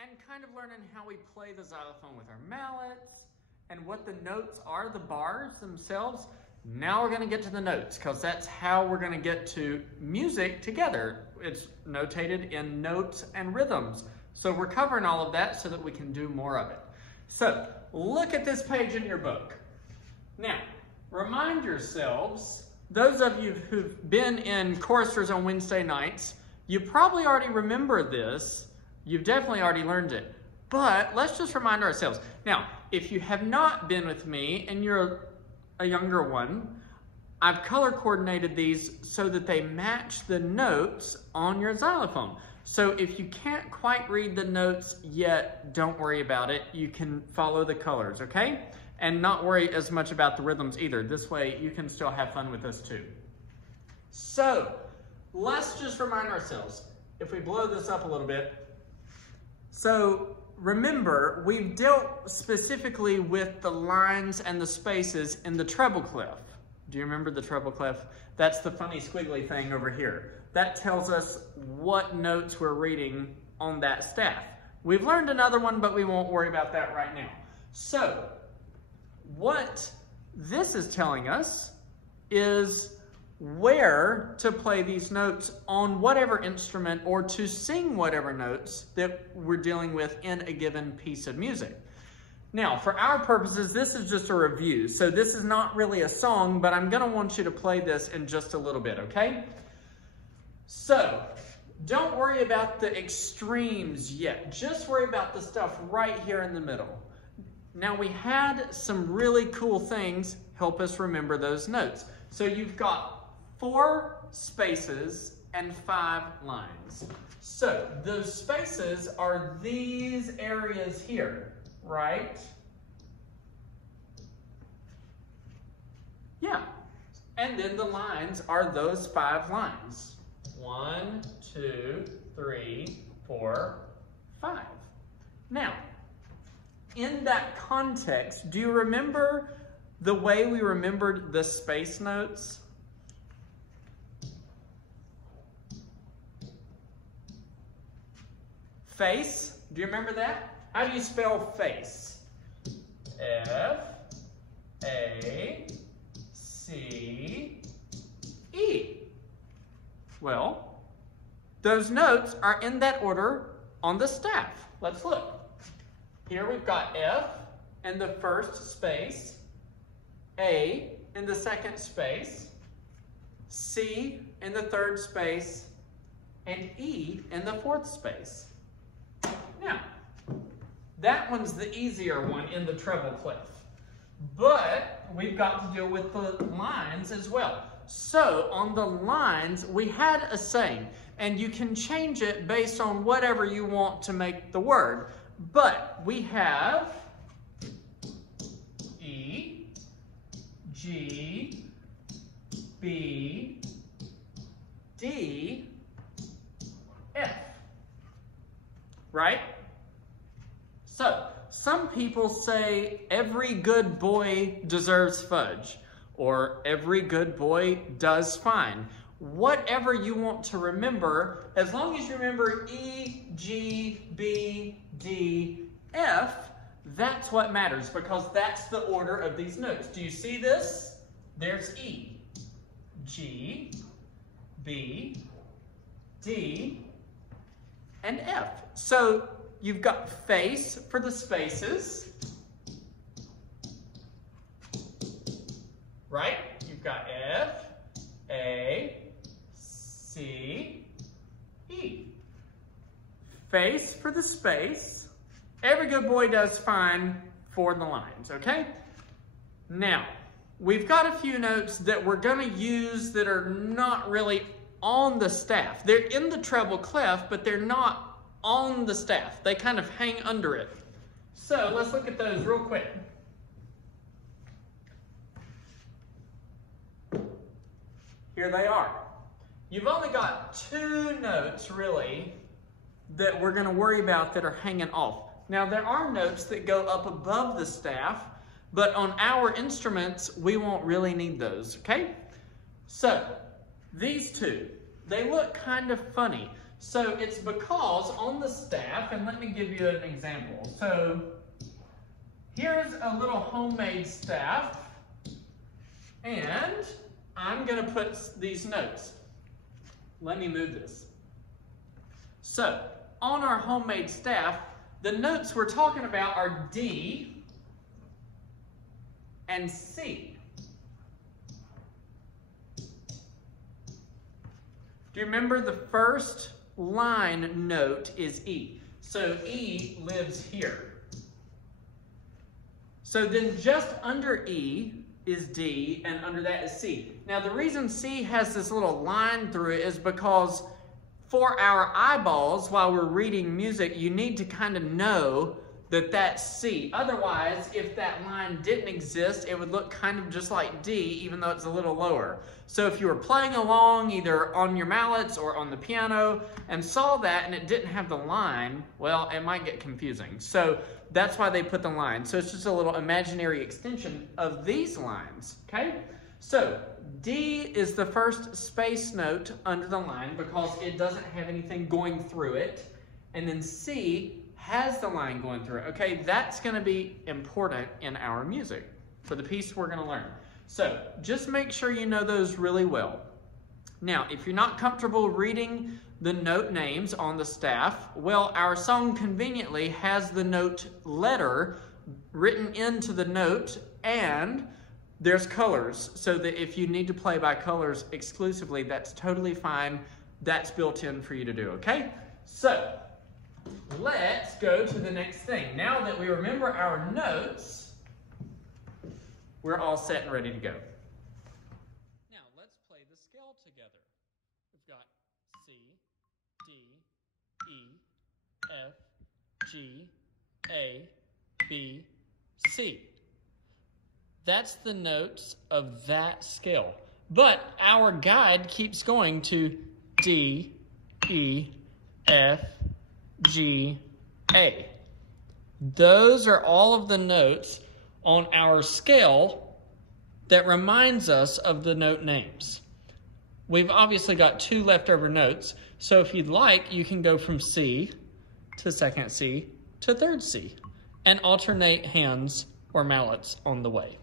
and kind of learning how we play the xylophone with our mallets and what the notes are, the bars themselves. Now we're gonna get to the notes because that's how we're gonna get to music together. It's notated in notes and rhythms. So we're covering all of that so that we can do more of it. So look at this page in your book. Now, remind yourselves, those of you who've been in choristers on Wednesday nights, you probably already remember this. You've definitely already learned it. But let's just remind ourselves. Now, if you have not been with me and you're a younger one, I've color coordinated these so that they match the notes on your xylophone. So if you can't quite read the notes yet, don't worry about it. You can follow the colors, okay? And not worry as much about the rhythms either. This way you can still have fun with this too. So let's just remind ourselves, if we blow this up a little bit. So remember, we've dealt specifically with the lines and the spaces in the treble clef. Do you remember the treble clef? That's the funny squiggly thing over here. That tells us what notes we're reading on that staff. We've learned another one, but we won't worry about that right now. So what this is telling us is where to play these notes on whatever instrument or to sing whatever notes that we're dealing with in a given piece of music. Now, for our purposes, this is just a review. So this is not really a song, but I'm gonna want you to play this in just a little bit, okay? So, don't worry about the extremes yet. Just worry about the stuff right here in the middle. Now, we had some really cool things help us remember those notes. So you've got 4 spaces and 5 lines. So those spaces are these areas here, right? Yeah. And then the lines are those 5 lines. 1, 2, 3, 4, 5. Now, in that context, do you remember the way we remembered the space notes? Face, do you remember that? How do you spell face? F-A-C-E. Well, those notes are in that order on the staff. Let's look. Here we've got F in the first space, A in the second space, C in the third space, and E in the fourth space. Now, that one's the easier one in the treble clef, but we've got to deal with the lines as well. So on the lines, we had a saying, and you can change it based on whatever you want to make the word. But we have E, G, B, D, F, right? So some people say every good boy deserves fudge, or every good boy does fine. Whatever you want to remember, as long as you remember E, G, B, D, F, that's what matters because that's the order of these notes. Do you see this? There's E, G, B, D, and F. So you've got face for the spaces, right? You've got F, A, C, E. Face for the space. Every good boy does fine for the lines, okay? Now, we've got a few notes that we're gonna use that are not really on the staff. They're in the treble clef, but they're not on the staff. They kind of hang under it. So let's look at those real quick. Here they are. You've only got 2 notes really that we're gonna worry about that are hanging off. Now there are notes that go up above the staff, but on our instruments, we won't really need those, okay? So, these 2, they look kind of funny. So it's because on the staff, and let me give you an example. So here's a little homemade staff, and I'm gonna put these notes. Let me move this. So on our homemade staff, the notes we're talking about are D and C. Do you remember the first line note is E? So E lives here. So then just under E is D, and under that is C. Now the reason C has this little line through it is because for our eyeballs, while we're reading music, you need to kind of know that that's C. Otherwise, if that line didn't exist, it would look kind of just like D, even though it's a little lower. So if you were playing along either on your mallets or on the piano and saw that and it didn't have the line, well, it might get confusing. So that's why they put the line. So it's just a little imaginary extension of these lines, okay? So D is the first space note under the line because it doesn't have anything going through it. And then C has the line going through it. Okay, that's going to be important in our music for the piece we're going to learn. So just make sure you know those really well. Now, if you're not comfortable reading the note names on the staff, well, our song conveniently has the note letter written into the note, and there's colors, so that if you need to play by colors exclusively, that's totally fine. That's built in for you to do, okay? So let's go to the next thing. Now that we remember our notes, we're all set and ready to go. Now let's play the scale together. We've got C, D, E, F, G, A, B, C. That's the notes of that scale. But our guide keeps going to D, E, F, G, A. Those are all of the notes on our scale that reminds us of the note names. We've obviously got 2 leftover notes, so if you'd like, you can go from C to second C to third C and alternate hands or mallets on the way.